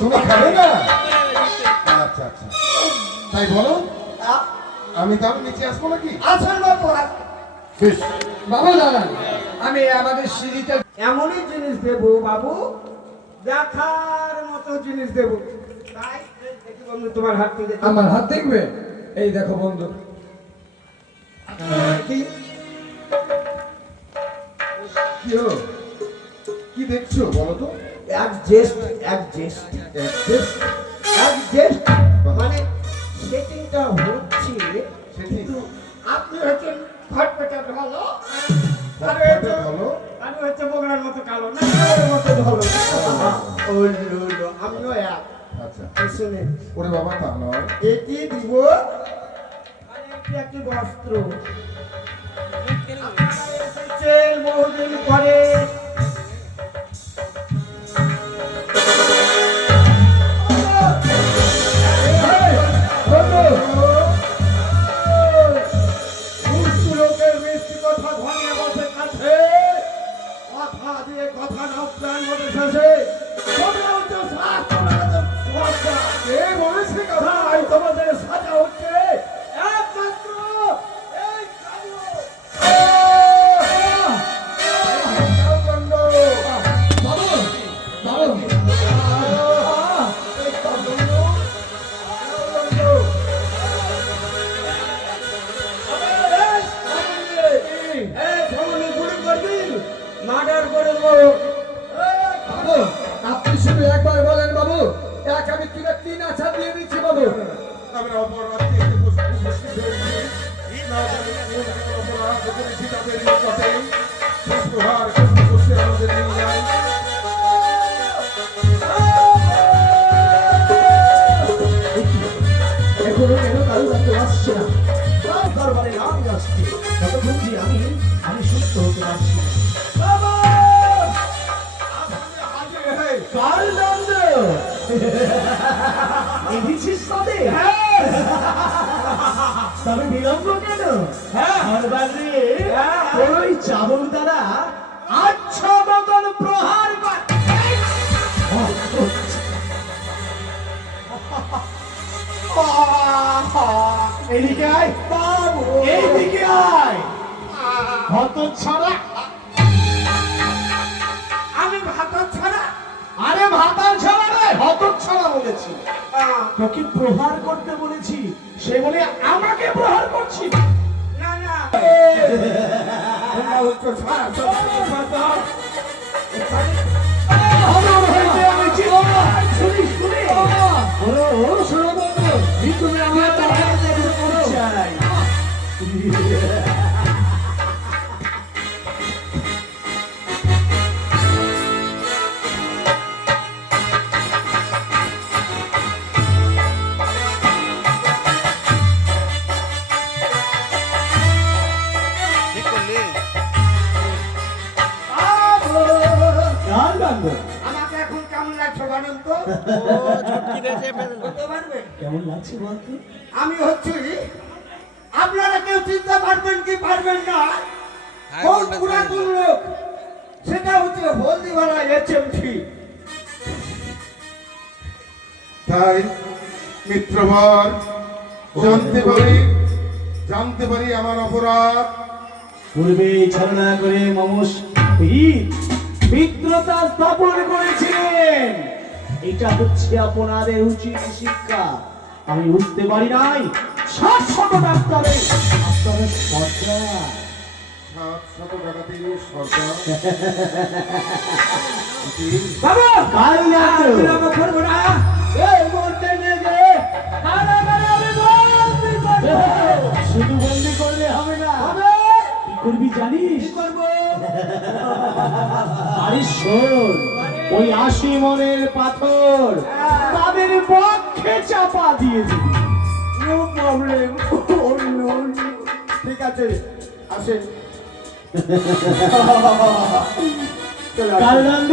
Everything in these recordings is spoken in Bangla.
তুমি খাবে না? আচ্ছা আচ্ছা, তাই বলো। আমি তাহলে নিচে আসবো নাকি? আসেন বাবু। বেশ বাবু দাঁড়ান, আমি আমাদের সিঁড়িটা এমনই জিনিস দেবো বাবু, দেখার মতো জিনিস দেবো। তাই দেখি বন্ধু তোমার হাত থেকে আমার হাত দেখবে। এই দেখো বন্ধু, কি কি হলো? কি দেখছো বলো তো? এক জেস্ট মানে সেটিংটা হচ্ছে, কিন্তু আপনি হচ্ছেন খটপটা ভালো, আর হচ্ছে বগলার মতো কালো, না মতো ভালো। আমিও এক। আচ্ছা শুনে ওরে বাবা, তা নয়। এটি দিব, মানে এটি একটি বস্ত্র। আপনারা এসেছেন বহুদিন পরে, তোমাদের সাজা হচ্ছে একমাত্র এই কালো। মার্ডার করে দেবো। বাবু আপনি শুধু একবার বলেন বাবু, এক আমি তুলে 3 আছা দিয়ে দিচ্ছি বাবু। আমরা অপরাধী উপস্থিত হয়েছি, না জানি কোন অপরাধ করেছি তাদের নিকটে শেষ প্রহার করতে আমাদের নিয়ে যায়। এখনো কেন কারো রাখতে আসছে না? দরবারে নাম যাচ্ছে, ততক্ষণ যে আমি সুস্থ হতে পারছি না। তবে বিলম্ব কেন? ওই চাবুক দ্বারা আচ্ছা মতন প্রহার কর। এদিকে আয় বাবু, এইদিকে আয়। হতচ্ছাড়া, আমি হতচ্ছাড়া? আরে ভাতার ছাড়া নয়, হতচ্ছাড়া বলেছি। তোকে প্রহার করতে বলেছি, সে বলে আমাকে প্রহার করছি। না না, আমাকে এখন কেমন লাগছে বলেন তো? কেমন লাগছে বলতো? আমি হচ্ছি, আপনারা কেউ চিনতে পারবেন কি পারবেন না, কোন পুরাতন লোক, সেটা হচ্ছে হলদিওয়ালা HMT। তাই মিত্রবর, জানতে পারি আমার অপরাধ। পূর্বে ছলনা করে মমস মিত্রতা স্থাপন করেছিলেন, এটা হচ্ছে আপনাদের উচিত শিক্ষা। আমি বুঝতে পারি নাই 700 ডাক্তারে আপনাদের সরকার 700 টাকা দিয়ে সরকার। বাবা কাল না করবো না, এই মুহূর্তে নিয়ে গেলে শুধু বন্দি করলে হবে না, কি করবি জানিস? কি করবো? আরে শোন, ওই 80 মনের পাথর তাদের পক্ষে চাপা দিয়ে দিবি। No problem. ঠিক আছে, আসেন। কালনান্দ,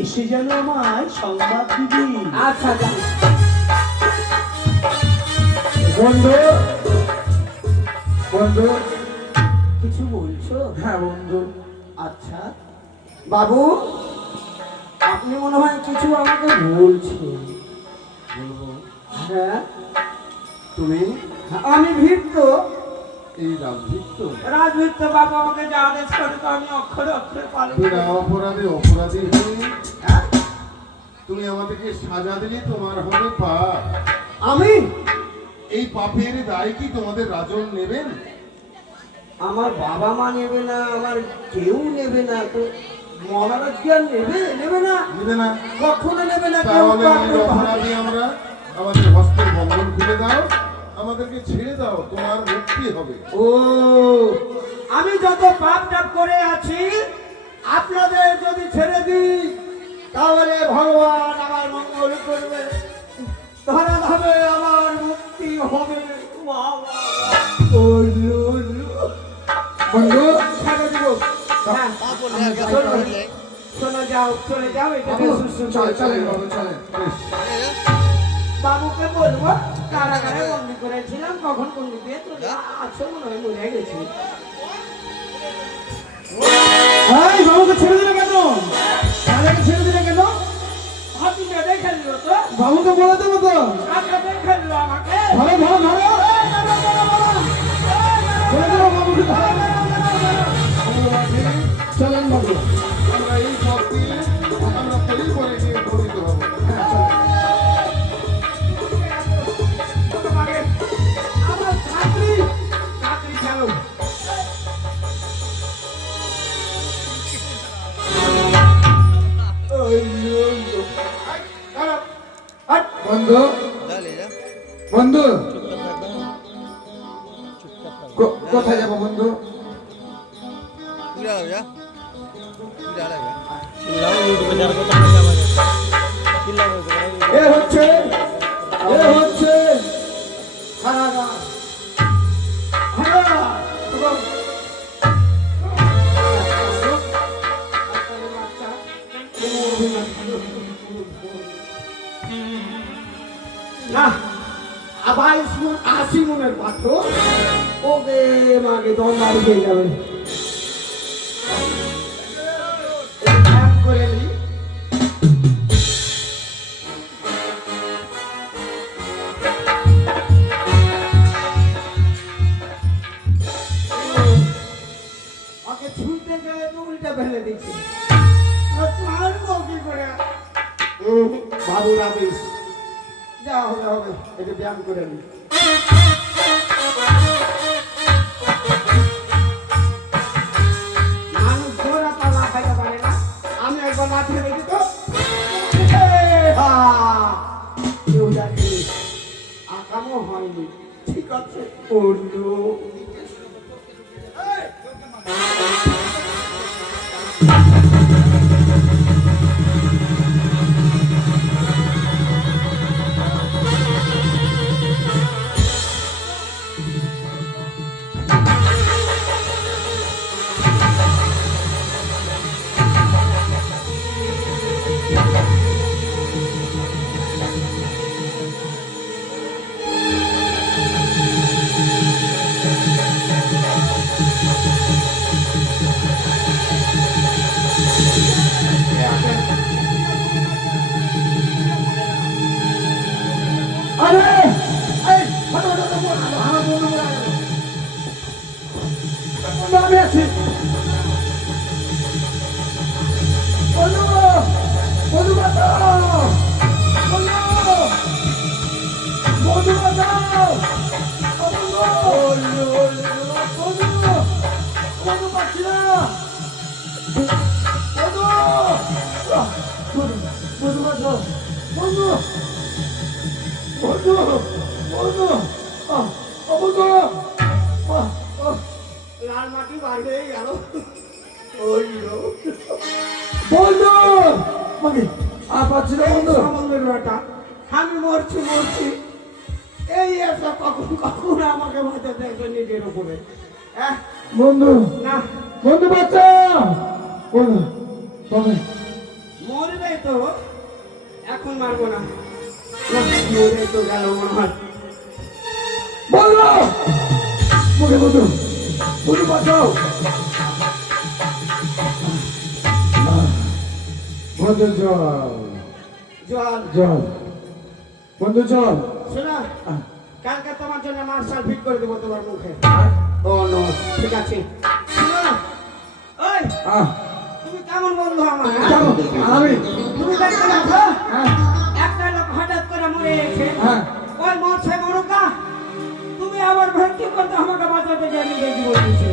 এসে যেন আমায় সংবাদ দিবি। আচ্ছা বন্ধু, বন্ধু কিছু বলছো? হ্যাঁ বন্ধু। আচ্ছা বাবু, আপনি আপনি মনে হয় কিছু আমাকে বলছেন। বলবো হ্যাঁ, তুমি আমি ভীত। এই রাজভিত্ত রাজভীত বাবু আমাকে যা আদেশ করে তো আমি অক্ষরে অক্ষরে পালন করি। বিনা অপরাধে অপরাধী হয়ে হ্যাঁ? তুমি আমাদেরকে সাজা দিলে তোমার হবে পাপ। আমি এই পাপের দায় কি তোমাদের রাজন নেবেন? আমার বাবা মা নেবে না, আমার কেউ নেবে না, তো মহারাজ কি আর নেবে না? নেবে না? কখনো নেবে না কেউ। তাহলে এই অপরাধী আমরা, আমাদের হস্তের বন্ধন খুলে দাও, আমাদেরকে ছেড়ে দাও, তোমার মুক্তি হবে। ও, আমি যত পাপ টাপ করে আছি আপনাদের যদি ছেড়ে দিই তাহলে ভগবান আমার মঙ্গল করবে, ধরা হবে আমার মুক্তি হবে। বাহ, বাহ, বাহ। বন্ধু ছেড়ে দিব। হ্যাঁ, চলে যাও, চলে যাও, এটা বাবু সুস্থ চলেন বাবু চলেন। বেশ, বাবুকে বলবো কারাগারে বন্দি করেছিলাম, কখন বন্দি পেয়ে তো আছো মনে হয় মরে গেছি। এই বাবুকে ছেড়ে দিলে কেন? তাহলে ছেড়ে দিলে কেন? হাতি মেরে খেললো তো, বাবুকে বলে দেবো তো। আঘাতে খেললো আমাকে। ধরো ধরো ধরো ছেড়ে দেবো বাবুকে। চলেন বাবু। আমরা এই পথ দিয়ে আমরা পরিবারে গিয়ে উপনীত হবো। হ্যাঁ চলেন। তোমাকে আমার চাকরি চালু। বন্ধু বন্ধু কোথায় যাবো বন্ধু? এ হচ্ছে কারাগার। হ্যাঁ, না আবার 80 মনের পাত্র ওকে মাকে দম মারি দিয়ে যাবে। করে নিই। ওকে ছুঁতে গেলে তো উল্টা ফেলে দিচ্ছে। পারবো কি করে? বাবুর আদেশ, যা হবে হবে, একটু ব্যায়াম করে নি। মানুষ ঘোরা পা না খাইতে পারে না, আমি একবার লাঠি রেখে তো কেউ দেখে আকামও হয়নি। ঠিক আছে বন্ধু। আরে এই হটো হটো হটো আমার বন্ধু আমি আছি। বন্ধু বন্ধু বাঁচাও, বন্ধু বন্ধু বাঁচাও, বন্ধু বন্ধু বন্ধু পাচ্ছি না, বন্ধু বন্ধু বাঁচাও, বন্ধু বন্ধু বন্ধু বন্ধু লাল মাটি বার হয়ে গেল। বন্ধু মানে আর পাচ্ছি না বন্ধু। সামান্যের বেটা, আমি মরছি মরছি, এই এসে কখন কখন আমাকে মাথা দেখবে নিজের উপরে। বন্ধু না বন্ধু বাচ্চা বন্ধু তবে মরবে তো, এখন মারবো না। না, মরে তো গেল মনে হয়। বন্ধু মুখে বন্ধু বন্ধু বাঁচাও বন্ধু জল জল জল বন্ধু জল শোনো কালকে তোমার জন্য মার্শাল ফিট করে দেবো তোমার মুখে ও নো ঠিক আছে শোনো ওই তুমি কেমন বন্ধু আমার কেমন আমি তুমি দেখতে দেখো একটা লোক হঠাৎ করে মরে গেছে ওই মরছে মরুকা তুমি আবার ভর্তি করতে আমাকে বাঁচাতে গিয়ে আমি দেখি বলছি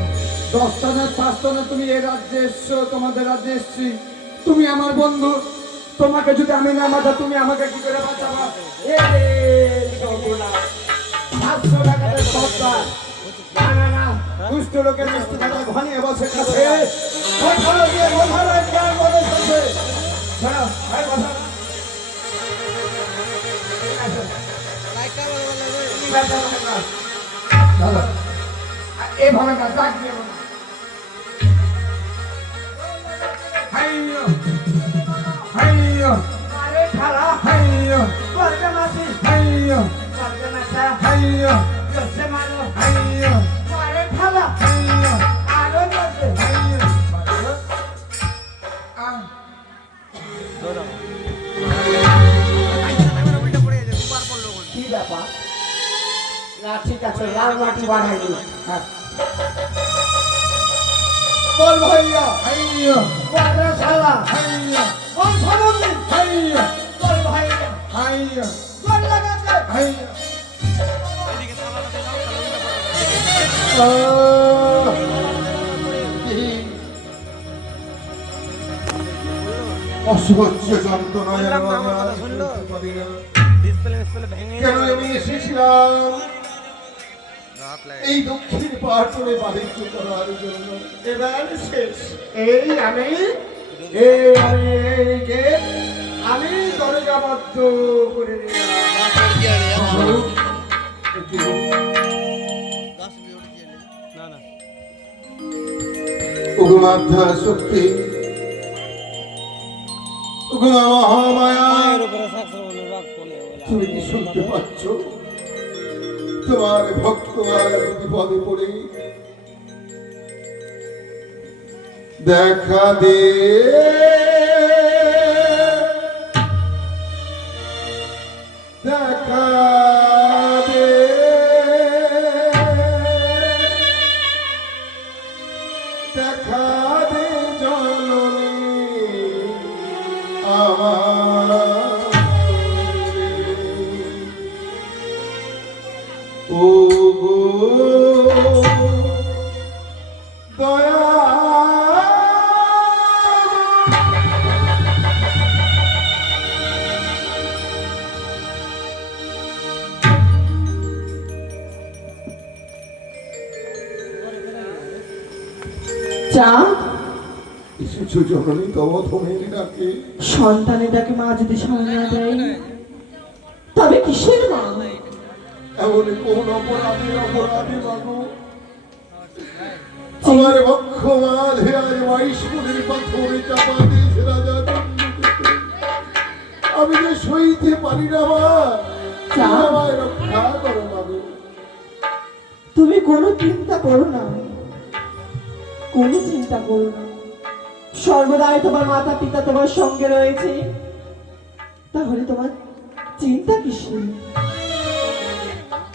10 টনের 5 টনে তুমি এই রাজ্যে এসছো তোমাদের রাজ্যে এসছি তুমি আমার বন্ধু তোমাকে যদি আমি না বাঁচা তুমি আমাকে কি করে বাঁচাবা এ জগনা 500 টাকাতে সস্তা না না না দুষ্ট লোকের মিষ্টি কথা ঘনিয়ে বসে কাছে ওই ভালো দিয়ে বসার একবার বলে বসে ছাড়া ভাই বসা এইভাবে না ডাক দিয়ে বলো। হাইয়ো হাইয়ো আরে খালা হাইয়ো স্বর্গনাথী হাইয়ো স্বর্গনাথা হাইয়ো জোসে মারো হাইয়ো আরে খালা হাইয়ো আরো জোসে হাইয়ো কি ব্যাপার না ঠিক আছে লাল মাটি বানাইনি বল ভাইয়া হাইয়ো বল রে শালা হাইয়ো বল সমন্ধি হাইয়ো বল ভাইয়া হাইয়ো বল লাগাতে হাইয়ো অসহ্য যন্ত্রণায় কেন আমি এসেছিলাম এই দক্ষিণ পাহাড়ে বাণিজ্য করার জন্য। এবার শেষ এই আমি এই যে আমি দরজা বদ্ধ করে উগ্রমাধ্যা শক্তি উগ্র মহামায়া তুমি কি শুনতে পাচ্ছ তোমার ভক্ত আর বিপদে পড়ে দেখা দে দেখা দে দেখা দে জননী আমার ও গো দয়া চাঁদ এসেছো জননী তব ধমের ডাকে সন্তানের ডাকে মা যদি সাড়া না দেয় তবে কিসের মা? এমন কোন অপরাধী মাগো আমার বক্ষ মাঝে আজ 22 ফুটের পাথরে চাপা দিয়েছে রাজা চন্দ্রকেতু। আমি যে সইতে পারি না মা তুমি আমায় রক্ষা করো মাগো তুমি কোনো চিন্তা করো না, কোনো চিন্তা করো না। সর্বদাই তোমার মাতা পিতা তোমার সঙ্গে রয়েছে, তাহলে তোমার চিন্তা কিসের?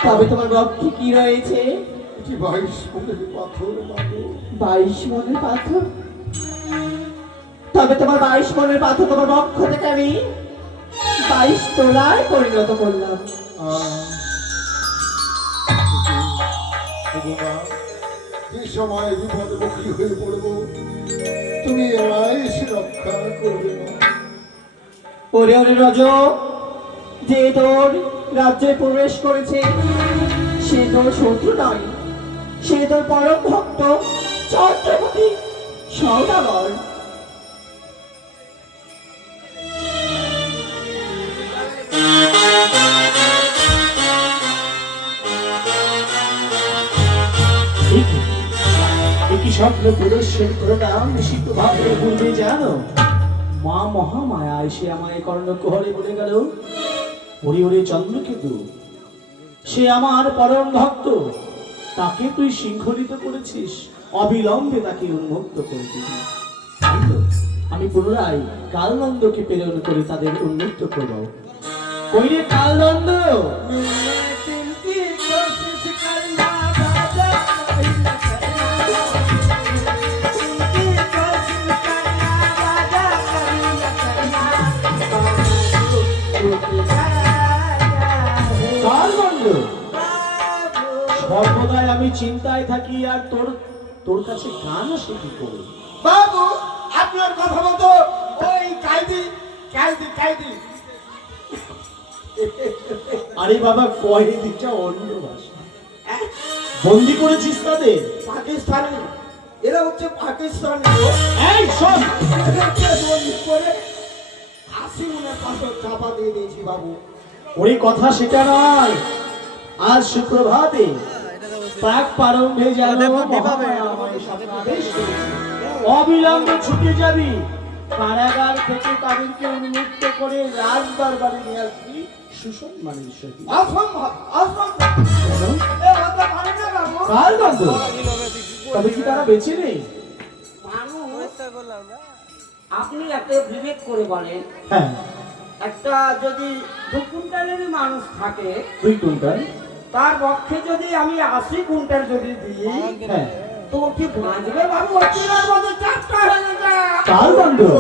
তবে তোমার লক্ষ্যে কি রয়েছে? এটি 22 ফুটের পাথর মাগো 22 মনের পাথর। তবে তোমার 22 মনের পাথর তোমার বক্ষ থেকে আমি 22 তোলায় পরিণত করলাম। এই সময় বিপদে মুখী হয়ে পড়বো তুমি আমায় এসে রক্ষা করবে না। ওরে ওরে রজ, যে তোর রাজ্যে প্রবেশ করেছে সে তোর শত্রু নয়, সে তোর পরম ভক্ত চন্দ্রপতি সওদাগর। একই স্বপ্ন প্রদর্শন করলাম নিশ্চিত ভাবে পূর্বে জানো মা মহামায়া এসে আমায় কর্ণকুহরে বলে গেল, ওরে ওরে চন্দ্রকেতু, সে আমার পরম ভক্ত, তাকে তুই শৃঙ্খলিত করেছিস, অবিলম্বে তাকে উন্মুক্ত করে দিবি। তাই তো? আমি পুনরায় কালনন্দকে প্রেরণ করে তাদের উন্মুক্ত করব। কইরে কালনন্দ, কালনন্দ, সর্বদাই আমি চিন্তায় থাকি আর তোর কাছে গান আসে কি করে? বাবু আপনার কথা মতো ওই কাইদি কাইদি কাইদি আরে বাবা, কয়েদিটা অন্য ভাষা। বন্দি করেছিস তাদের? পাকিস্তানি, এরা হচ্ছে পাকিস্তানি। এই শোন, এদেরকে বন্দি করে 80 মনের পাথর চাপা দিয়ে দিয়েছি বাবু। ওই কথা সেটা নয়। আজ সুপ্রভাতে প্রাক প্রারম্ভে যেন মহামায়া আমায় স্বপ্নাদেশ করেছে। অবিলম্বে ছুটে যাবি, কারাগার থেকে তাদেরকে উন্মুক্ত করে রাজ দরবারে নিয়ে আসবি সুসম্মানের সহিত। অসম্ভব, অসম্ভব। কেন? এ হতে পারে না বাবু। কার বন্ধু? তবে কি তারা বেঁচে নেই? মানুষ, আপনি এত বিবেক করে বলেন, হ্যাঁ, একটা যদি 2 কুইন্টালেরই মানুষ থাকে, 2 কুইন্টাল। তার পক্ষে যদি আমি 80 কুইন্টাল যদি দিই, হ্যাঁ, তো কি বাঁচবে বাবু? অচিরের মতো চারটা হয়ে যায়। কার বন্ধু?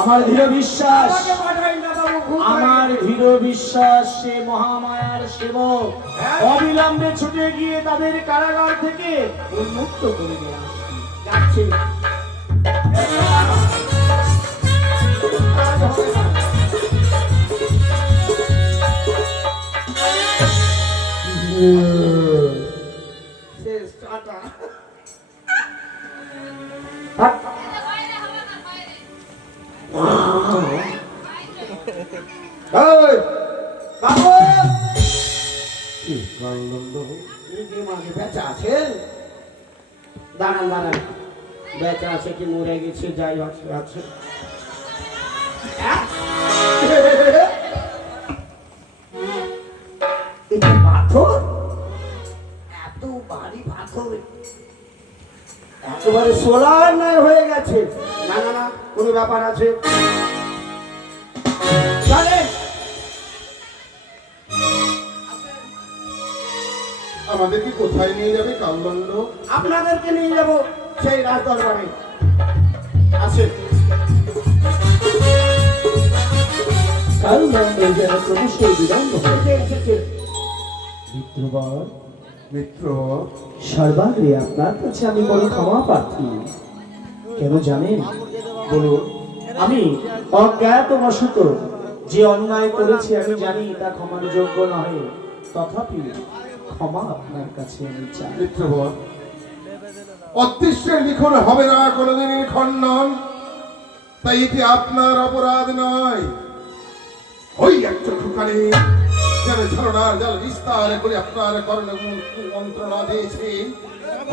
আমার দৃঢ় বিশ্বাস, আমাকে পাঠাই না বাবু, ভুল আমার হয়নি। দৃঢ় বিশ্বাস সে মহামায়ার সেবক অবিলম্বে ছুটে গিয়ে তাদের কারাগার থেকে উন্মুক্ত করে নিয়ে আসবে। যাচ্ছি। কাজ হবে না। শেষ, টাটা। হাট। এই, বাবু! এই যে মাঝে বেচা আছে? দাঁড়ান দাঁড়ান, বেচা আছে কি মরে গেছে? যাই আছে আছে। এটা পাথর, এত ভারী পাথর, একেবারে সোলার নয় হয়ে গেছে। না না না, কোনো ব্যাপার আছে। চলেন। আমাদেরকে কোথায় নিয়ে যাবে কালদণ্ড? আপনাদেরকে নিয়ে যাব সেই রাজ দরবারে। আছে কালদণ্ডের যেন ক্রমশই বিলম্ব হয়। এসে এসেছে। মিত্রবর, মিত্র, সর্বাগ্রে আপনার কাছে আমি বড় ক্ষমা প্রার্থী। কেন জানেন? বলুন। আমি অজ্ঞাতবশত যে অন্যায় করেছি আমি জানি তা ক্ষমার যোগ্য নয়, তথাপি ক্ষমা আপনার কাছে আমি চাই। মিত্রবর, অদৃশ্যের লিখন হবে না কোনোদিনই খণ্ডন, তাই এটি আপনার অপরাধ নয়। ওই এক চক্ষুখানি যেন ঝরনার জল বিস্তার করে আপনার কর্ণ মন্ত্রণা দিয়েছে,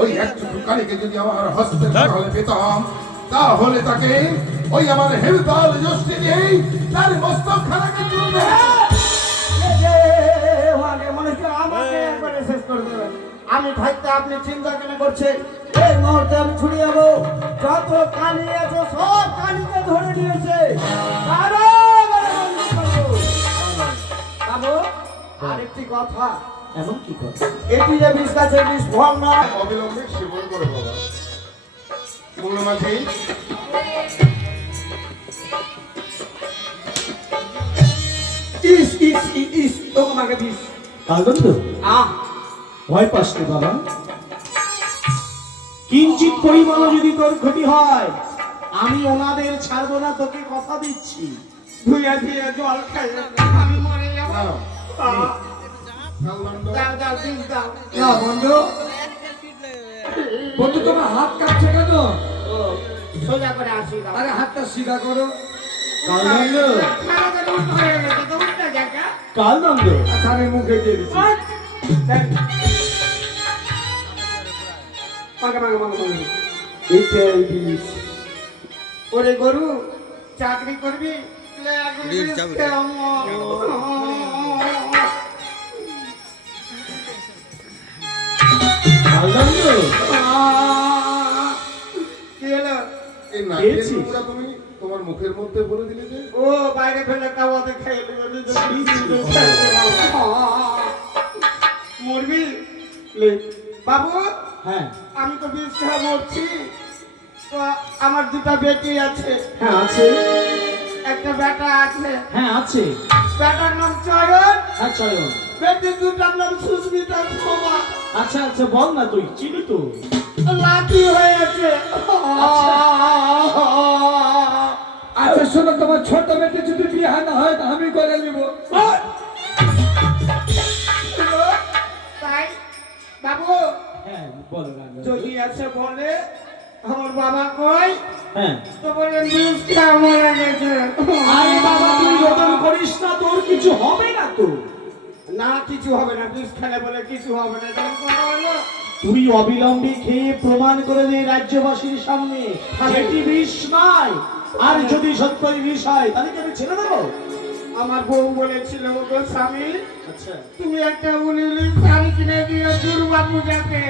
ওই এক চক্ষুখানিকে যদি আমার হস্তে ধরে পেতাম, তাহলে তাকে ওই আমার হেলতাল যষ্টি দিয়েই তার মস্তক খানাকে তুলবে। আমাকে একবারে শেষ করে দেবেন। আমি থাকতে আপনি চিন্তা কেন করছেন? এই মুহূর্তে আমি ছুটে যাবো, যত কানি আছে সব কানিকে ধরে নিয়েছে। বাবু, আরেকটি কথা, এমন কি কথা? এটি যে বিষ গাছের বিষ ফল না। অবিলম্বে সেবন করে বাবা। মূলমাঝি, ইস ইস ইস ইস, তোমাকে বিষ। কালদণ্ড, আহ, ভয় পাস না বাবা। কিঞ্চিত পরিমাণও যদি তোর ক্ষতি হয়, আমি ওনাদের ছাড়বো না, তোকে কথা দিচ্ছি। ধুয়ে ধুয়ে জল খাই, আমি মরে যাবো। নাও, আহ, কালদণ্ড। দাও দাও বিষ দাও। না বন্ধু, বন্ধু তোমার হাত কাটছে কেন? ও, সোজা করে আসি দাও। আরে হাতটা সিধা করো। কালদণ্ড, খানাটা উল্টো হয়ে গেছে, তো উল্টা জায়গা। কালদণ্ড, আছাড়ের মুখে দিয়ে দিচ্ছি। মাগে মাগে মাগে মাগে। এটাই বিষ। ওরে গরু, চাকরি করবি? কালদণ্ড, কি হলো? এই নাকের পেয়েছিস? নোংরা তুমি মুখের মধ্যে বলে দিলে যে ও বাইরে ফেলে কাওয়াতে খেয়ে মরবি লে বাবু হ্যাঁ আমি তো বিষ খেয়ে মরছি তো আমার দুটা বেটি আছে হ্যাঁ আছে, একটা বেটা আছে হ্যাঁ আছে, বেটার নাম চয়ন হ্যাঁ চয়ন। বেটি দুটার নাম সুস্মিতা শোভা আচ্ছা আচ্ছা বল না, তুই চিনি তো। লাকি হয়েছে আচ্ছা শোনো, তোমার ছোট বেটি যদি বিয়ে না হয় তা আমি করে নিব। তাই বাবু হ্যাঁ বল রাজা। যদি আছে বলে আমার বাবা কই হ্যাঁ তো বলে বিষ খেয়ে মরে গেছে আরে বাবা তুই রোদন করিস না, তোর কিছু হবে না তো। না কিছু হবে না বিষ খেলে বলে কিছু হবে না তখন কথা হলো তুই অবিলম্বে খেয়ে প্রমাণ করে দে রাজ্যবাসীর সামনে এটি বিষ নাই। আর যদি সত্যি বিষ হয় তাহলে কি আমি ছেড়ে দেবো? আমার বউ বলেছিল গো স্বামী আচ্ছা তুমি একটা উলি উলি শাড়ি কিনে দিও দুর্গা পূজাতে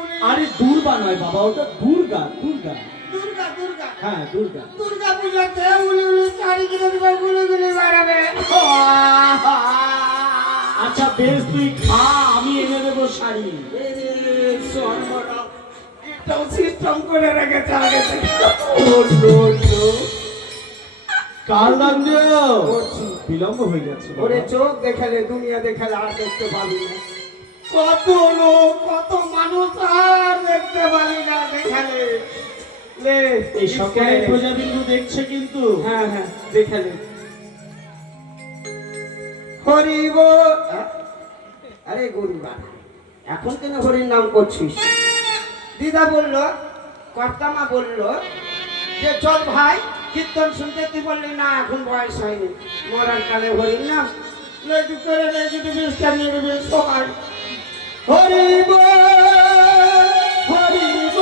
উলি আরে দুর্গা নয় বাবা, ওটা দুর্গা দুর্গা। দুর্গা দুর্গা হ্যাঁ দুর্গা। দুর্গা পূজাতে উলি উলি শাড়ি কিনে দিবে গুলি গুলি বাড়াবে আচ্ছা বেশ তুই খা, আমি এনে দেবো শাড়ি। এটাও সিস্টেম করে রেখেছে আগে থেকে কাল রাজ্য বিলম্ব হয়ে যাচ্ছে বাবা। ওরে চোখ দেখালে দুনিয়া দেখালে আর দেখতে পাবি না কত লোক কত মানুষ আর দেখতে পাবি না দেখালে লে এই সকল প্রজাবিন্দু দেখছে কিন্তু। হ্যাঁ হ্যাঁ দেখালে হরিব আরে গরিবা এখন কেন হরির নাম করছিস দিদা বলল কর্তামা বলল যে চল ভাই কীর্তন শুনতে তুই বললি না এখন বয়স হয়নি মরার কালে হরির নাম লেডি করে লেডি বিস্তার নিয়ে সবাই হরিব হরিব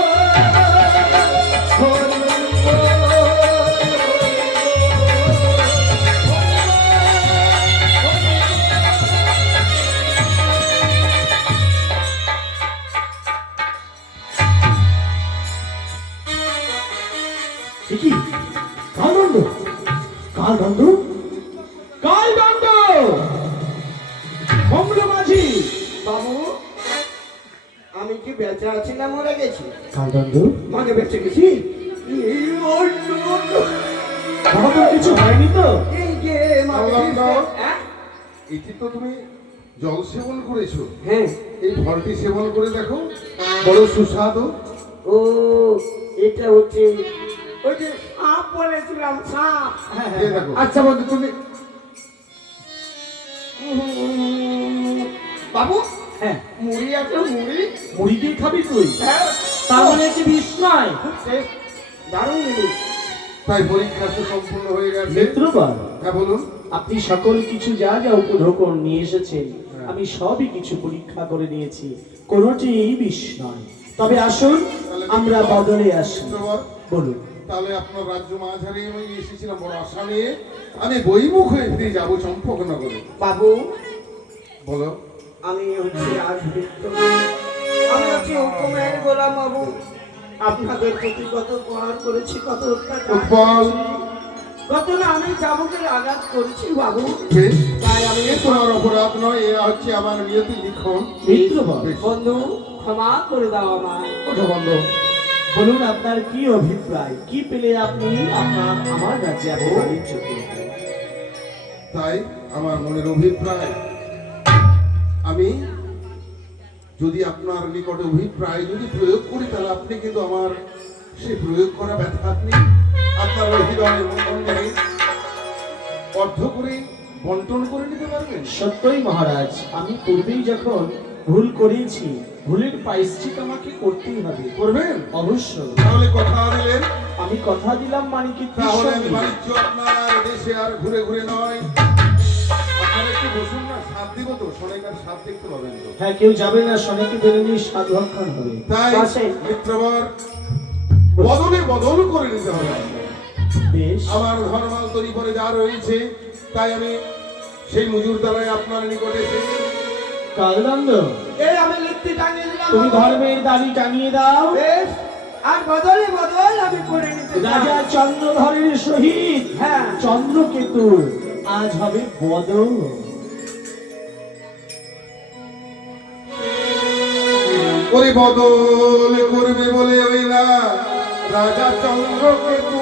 কি কালদণ্ড কালদণ্ড কালদণ্ড কমল মাঝি। বাবু আমি কি বেঁচে আছি না মরে গেছি কালদণ্ড মানে বেঁচে গেছি বাবা তোর কিছু হয়নি তো? এই যে হ্যাঁ এটি তো তুমি জল সেবন করেছো, হ্যাঁ এই ফলটি সেবন করে দেখো, বড় সুস্বাদু। ও এটা হচ্ছে ওই যে সাপ বলেছিলাম সাপ এই দেখো আচ্ছা বন্ধু তুমি বাবু হ্যাঁ মুড়ি আছে মুড়ি মুড়ি দিয়ে খাবি তুই? হ্যাঁ তার মানে একটি বিষ নয়। খুব টেস্ট দারুণ জিনিস তাই পরীক্ষা তো সম্পূর্ণ হয়ে গেছে। মিত্রগণ হ্যাঁ বলুন। আপনি সকল কিছু যা যা উপঢৌকন নিয়ে এসেছেন আমি সবই কিছু পরীক্ষা করে নিয়েছি, কোনোটি বিষ নয়। তবে আসুন আমরা বদলে আসি। মিত্রবর, বলুন। তাহলে আপনার রাজ্য মাঝারি আমি এসেছিলাম বড় আশা নিয়ে, আমি বইমুখ হয়ে ফিরে যাবো চম্পকনগরে। বাবু বলো। আমি হচ্ছে আজ মৃত্যু আমি হচ্ছে হুকুমের গোলাম বাবু আপনাদের প্রতি কত প্রহার করেছি কত অত্যাচার উৎপল। কত না আমি চাবুকের আঘাত করেছি বাবু বেশ, তাই আমি এ তোমার অপরাধ নয়, এ হচ্ছে আমার নিয়তি লিখন। মিত্রগণ বেশ, বন্ধু ক্ষমা করে দাও আমায় ওঠো বন্ধ। বলুন আপনার কি অভিপ্রায়, কি পেলে আপনি আমার রাজ্যে এত বাণিজ্য করবেন? তাই আমার মনের অভিপ্রায়, আমি যদি আপনার নিকটে অভিপ্রায় যদি প্রয়োগ করি তাহলে আপনি কিন্তু আমার সেই প্রয়োগ করা ব্যথা আপনি আপনার হৃদয়ের মধ্যে অর্ধ করে বন্টন করে নিতে পারবেন। সত্যই মহারাজ, আমি পূর্বেই যখন ভুল করেছি ভুলের প্রায়শ্চিত আমাকে করতেই হবে। করবেন? অবশ্যই। তাহলে কথা দিলেন। আমি কথা দিলাম মানে কি তাহলে আমি বাণিজ্য আপনার দেশে আর ঘুরে ঘুরে নয়, আপনার একটু বসুন না, সাথ দিব তো, সবাইকার সাথ দেখতে পাবেন তো। হ্যাঁ কেউ যাবে না, শোনাকে বেরোনি সাধুক্ষণ হবে। তাই বসেন। মিত্রবর বদলে বদল করে নিতে হবে। বেশ, আমার ধর্মাল তৈরি করে যা রয়েছে তাই আমি সেই মজুর দ্বারাই আপনার নিকটে এসেছি। কালদণ্ড এই আমি লিখতে টাঙিয়ে দিলাম তুমি বাবু। ধর্মের দাড়ি টাঙিয়ে দাও। বেশ আর বদলে বদল আমি করে নিতে চাই। রাজা চন্দ্রধরের সহিত হ্যাঁ। চন্দ্রকেতু আজ হবে বদল। ওরে বদল করবে বলে ওই না রাজা চন্দ্রকেতু